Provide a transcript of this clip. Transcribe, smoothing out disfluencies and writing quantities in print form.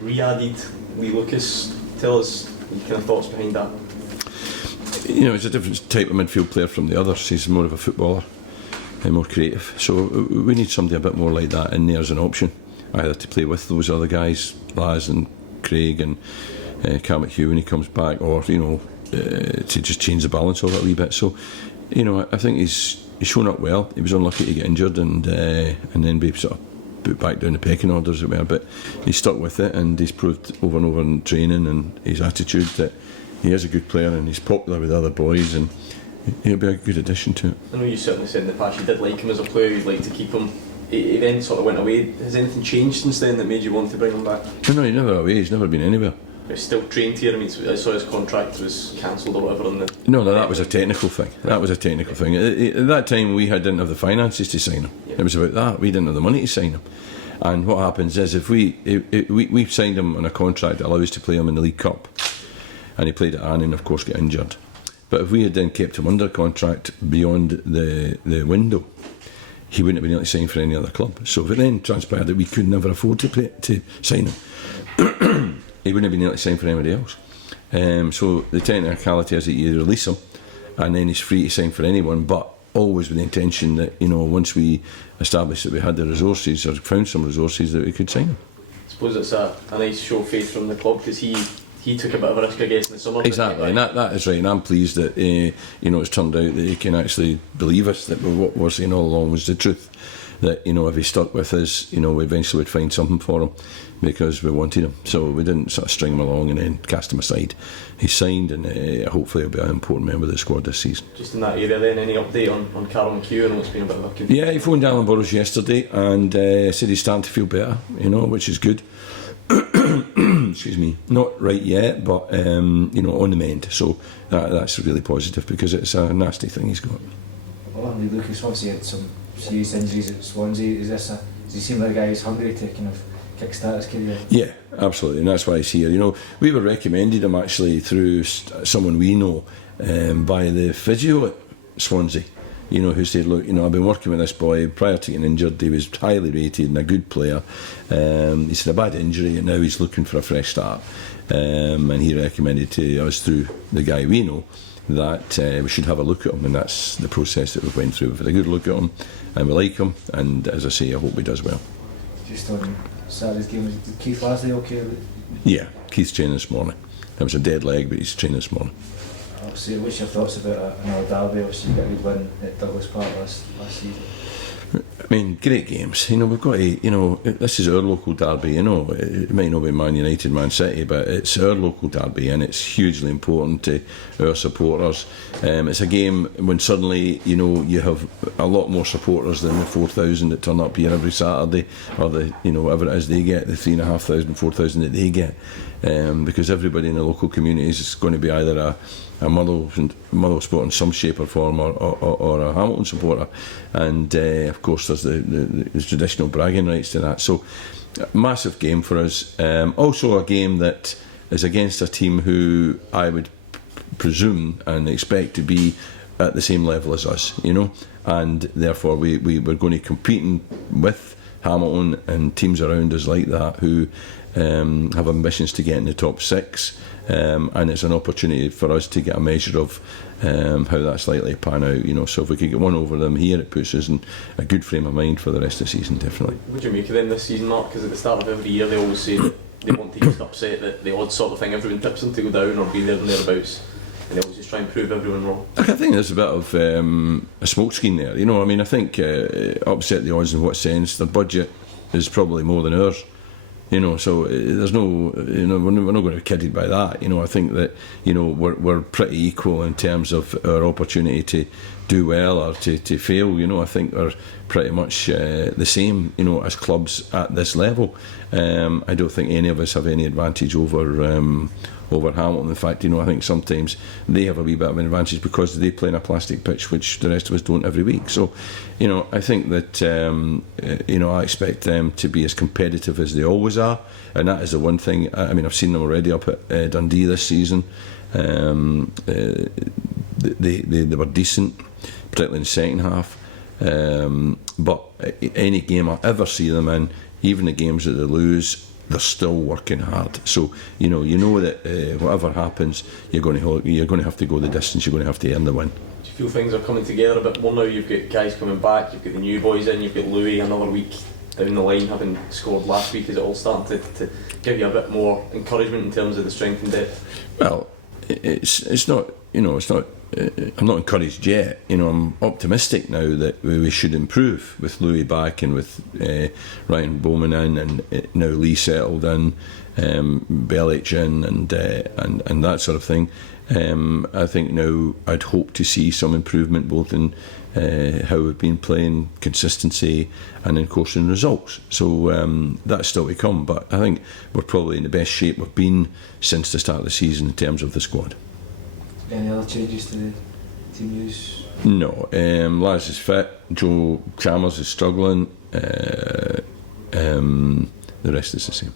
re-added Lee Lucas. Tell us your kind of thoughts behind that. You know, he's a different type of midfield player from the others. He's more of a footballer and more creative. So we need somebody a bit more like that in there as an option, either to play with those other guys, Laz and Craig and McGhee when he comes back, or to just change the balance of it a wee bit. So, I think he's shown up well. He was unlucky to get injured and then be sort of put back down the pecking order, as it were. But he's stuck with it, and he's proved over and over in training and his attitude that he is a good player and he's popular with other boys, and he'll be a good addition to it. I know you certainly said in the past you did like him as a player, you'd like to keep him. He then sort of went away. Has anything changed since then that made you want to bring him back? No, he's never away. He's never been anywhere. He's still trained here. I mean, I saw his contract was cancelled or whatever. No, that was a technical thing. That was a technical thing. At that time, we didn't have the finances to sign him. Yeah. It was about that. We didn't have the money to sign him. And what happens is, if we signed him on a contract that allows us to play him in the League Cup, and he played at Annan and of course got injured. But if we had then kept him under contract beyond the window, he wouldn't have been able to sign for any other club. So if it then transpired that we could never afford to sign him, he wouldn't have been able to sign for anybody else. So the technicality is that you release him and then he's free to sign for anyone, but always with the intention that, once we established that we had the resources or found some resources, that we could sign him. I suppose it's a nice show of faith from the club, because he took a bit of a risk, I guess, in the summer. Exactly, and that is right, and I'm pleased that it's turned out that he can actually believe us, that what we're saying all along was the truth, that if he stuck with us, we eventually would find something for him, because we wanted him. So we didn't sort of string him along and then cast him aside. He's signed, and hopefully he'll be an important member of the squad this season. Just in that area then, any update on Carl McHugh? I know it's been a bit of a confusion. Yeah, he phoned Alan Burrows yesterday and said he's starting to feel better, which is good. Excuse me, not right yet, but on the mend. So that's really positive, because it's a nasty thing he's got. Well, Lucas obviously had some serious injuries at Swansea. Does he seem like a guy who's hungry to kind of kickstart his career? Yeah, absolutely, and that's why he's here. We were recommended him actually through someone we know by the physio at Swansea. Who said, look, I've been working with this boy prior to getting injured. He was highly rated and a good player. He's had a bad injury and now he's looking for a fresh start. And he recommended to us through the guy we know that we should have a look at him, and that's the process that we've went through. We've had a good look at him and we like him, and as I say, I hope he does well. Just on Saturday's game, was Keith Lasley okay? Yeah, Keith's training this morning. It was a dead leg, but he's training this morning. Obviously, what's your thoughts about another derby? Obviously, you got a good win at Douglas Park last season. I mean, great games. We've got this is our local derby. It might not be Man United, Man City, but it's our local derby, and it's hugely important to our supporters. It's a game when suddenly you have a lot more supporters than the 4,000 that turn up here every Saturday, or the whatever it is they get, the 3,500, 4,000 that they get, because everybody in the local communities is going to be either a Motherwell supporter in some shape or form, or a Hamilton supporter, and of course there's the traditional bragging rights to that. So, massive game for us. Also a game that is against a team who I would presume and expect to be at the same level as us, and therefore we're going to compete with Hamilton and teams around us like that who have ambitions to get in the top six. And it's an opportunity for us to get a measure of how that's likely to pan out. So if we could get one over them here, it puts us in a good frame of mind for the rest of the season, definitely. What do you make of them this season, Mark? Because at the start of every year they always say that they want to get upset, that the odd sort of thing, everyone tips them to go down or be there and thereabouts, and they always just try and prove everyone wrong. I think there's a bit of a smokescreen there. I think upset the odds in what sense? Their budget is probably more than ours. So there's no, we're not going to be kidded by that. I think that, we're pretty equal in terms of our opportunity to do well or to fail. I think we're pretty much the same, as clubs at this level. I don't think any of us have any advantage over Hamilton. In fact, I think sometimes they have a wee bit of an advantage because they play in a plastic pitch, which the rest of us don't every week. So, I think that, I expect them to be as competitive as they always are, and that is the one thing. I mean, I've seen them already up at Dundee this season. They were decent, particularly in the second half. But any game I ever see them in, even the games that they lose, they're still working hard. So you know that whatever happens, you're going to have to go the distance. You're going to have to earn the win. Do you feel things are coming together a bit more now? You've got guys coming back, you've got the new boys in, you've got Louis another week down the line, having scored last week. Is it all starting to give you a bit more encouragement in terms of the strength and depth? Well, it's not, it's not. I'm not encouraged yet. I'm optimistic now that we should improve with Louis back and with Ryan Bowman in, and now Lee settled in, Belic in, and that sort of thing. I think now I'd hope to see some improvement both in how we've been playing, consistency, and of course in results. So that's still to come. But I think we're probably in the best shape we've been since the start of the season in terms of the squad. Any other changes to the team news? No, Laz is fit. Joe Chalmers is struggling. The rest is the same.